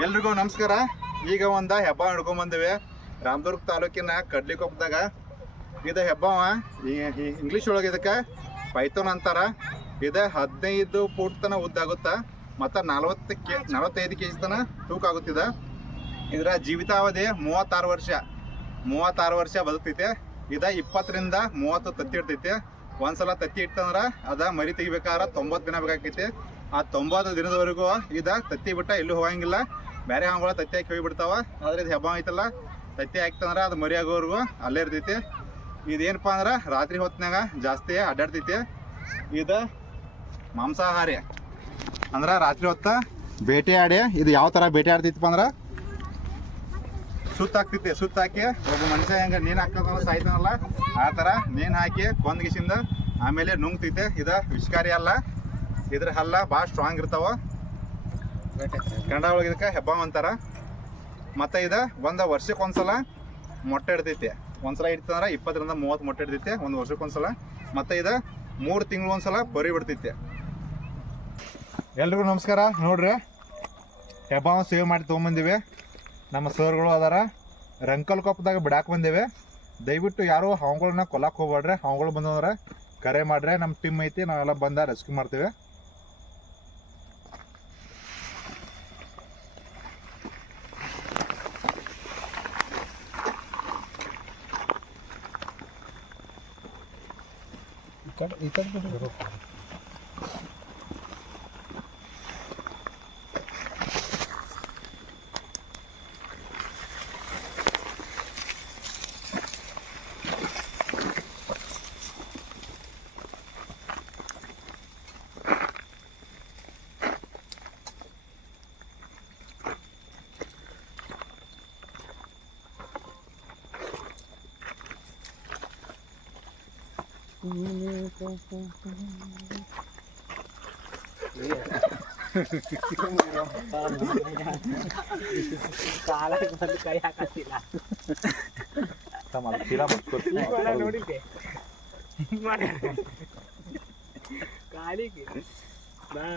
ಎಲ್ರಿಗೂ ನಮಸ್ಕಾರ. ಈಗ ಒಂದ ಹೆಬ್ಬ ಹಿಡ್ಕೊಂಡ್ ಬಂದಿವಿ. ರಾಮದುರ್ಗ ತಾಲೂಕಿನ ಕಡ್ಲಿಕೊಪ್ಪದಾಗ. ಇದು ಹೆಬ್ಬವ ಇಂಗ್ಲೀಷ್ ಒಳಗೆ ಇದಕ್ಕೆ ಪೈಥೋನ್ ಅಂತಾರ. ಇದು ಹದಿನೈದು ಫೂಟ್ ತನ ಉದ್ದ ಆಗುತ್ತಾ. ಮತ್ತು ನಲವತ್ತು ಕೆ ನಲವತ್ತೈದು ಕೆ ಜಿ ತನ ತೂಕ ಆಗುತ್ತಿದೆ. ಇದರ ಜೀವಿತಾವಧಿ ಮೂವತ್ತಾರು ವರ್ಷ. ಮೂವತ್ತಾರು ವರ್ಷ ಬದುಕ್ತೈತೆ. ಇದ ಇಪ್ಪತ್ತರಿಂದ ಮೂವತ್ತು ತತ್ತಿ ಇಡ್ತೈತೆ ಒಂದ್ಸಲ ತತ್ತಿ ಇಟ್ಟಂದ್ರ ಅದ ಮರಿ ತೆಗಿಬೇಕಾದ್ರೆ ತೊಂಬತ್ತು ದಿನ ಬೇಕಾಕೈತಿ. ಆ ತೊಂಬತ್ತು ದಿನದವರೆಗೂ ಇದ ತತ್ತಿ ಬಿಟ್ಟ ಎಲ್ಲೂ ಹೋಗಂಗಿಲ್ಲ. ಬೇರೆ ಹಾಂಗಳ ತತ್ತಿ ಹಾಕಿ ಹೋಗ್ಬಿಡ್ತಾವ ಆದ್ರೆ ಇದು ಹೆಬ್ಬ ಆಯ್ತಲ್ಲ ತತ್ತಿ ಹಾಕ್ತಂದ್ರ ಅದು ಮರಿ ಆಗೋವರೆಗೂ ಅಲ್ಲೇ ಇರ್ತೈತಿ. ಇದೇನಪ್ಪ ಅಂದ್ರೆ ರಾತ್ರಿ ಹೊತ್ತಿನಾಗ ಜಾಸ್ತಿ ಅಡ್ಡಾಡ್ತೈತಿ ಇದು ಮಾಂಸಾಹಾರಿ. ಅಂದ್ರೆ ರಾತ್ರಿ ಹೊತ್ತ ಬೇಟೆ ಆಡಿ ಇದು ಯಾವ ಥರ ಬೇಟೆ ಆಡ್ತೈತಿಪ್ಪ ಅಂದ್ರೆ ಸುತ್ತ ಹಾಕ್ತೈತಿ. ಸುತ್ತ ಹಾಕಿ ಒಬ್ಬ ಮನುಷ್ಯ ಹೆಂಗ ನೀನ್ ಹಾಕ್ತಾನಲ್ಲ ಸಾಯ್ತಾನಲ್ಲ, ಆ ಥರ ನೀನ್ ಹಾಕಿ ಕೊಂದ್ಗಿಸಿಂದ ಆಮೇಲೆ ನುಂಗ್ತೈತೆ. ಇದ ವಿಷಕಾರಿ ಅಲ್ಲ. ಇದ್ರ ಹಲ್ಲ ಭಾಳ ಸ್ಟ್ರಾಂಗ್ ಇರ್ತಾವ. ಕನ್ನಡ ಒಳಗೆ ಇದಕ್ಕೆ ಹೆಬ್ಬ ಅಂತಾರ. ಮತ್ತೆ ಇದು ಒಂದು ವರ್ಷಕ್ಕೆ ಒಂದ್ಸಲ ಮೊಟ್ಟೆ ಇಡ್ತೈತಿ ಒಂದ್ಸಲ ಇಡ್ತಂದ್ರ ಇಪ್ಪತ್ತರಿಂದ ಮೂವತ್ತು ಮೊಟ್ಟೆ ಇಡ್ತೈತಿ ಒಂದು ವರ್ಷಕ್ಕೆ ಒಂದ್ಸಲ ಮತ್ತೆ ಇದ ಮೂರು ತಿಂಗಳು ಒಂದ್ಸಲ ಬರಿ ಬಿಡ್ತೈತಿ. ಎಲ್ರಿಗೂ ನಮಸ್ಕಾರ. ನೋಡ್ರಿ, ಹೆಬ್ಬಾವ್ ಸೇವ್ ಮಾಡಿ ತೊಗೊಂಬಂದಿವಿ. ನಮ್ಮ ಸರ್ಗಳು ಅದಾರ. ರಂಕಲ್ ಕೊಪ್ಪದಾಗ ಬಿಡಾಕ್ ಬಂದಿವೆ. ದಯವಿಟ್ಟು ಯಾರು ಹಾವುಗಳನ್ನ ಕೊಲ್ಲಕ್ಕೆ ಹೋಗ್ಬೇಡ್ರಿ ಹಾವುಗಳು ಬಂದಂದ್ರೆ ಕರೆ ಮಾಡ್ರೆ. ನಮ್ಮ ಟೀಮ್ ಐತಿ, ನಾವೆಲ್ಲ ಬಂದ ರೆಸ್ಕ್ಯೂ ಮಾಡ್ತೇವೆ. ಕಾಲಕ್ಕೆ ಬಂದು ಕೈ ಹಾಕತ್ತಿಲ್ಲ ನೋಡಿದ್ದೆ ಹಿಂಗ್ ಮಾಡ್ಯಾರ ಕಾಲಿಗೆ ಬಾ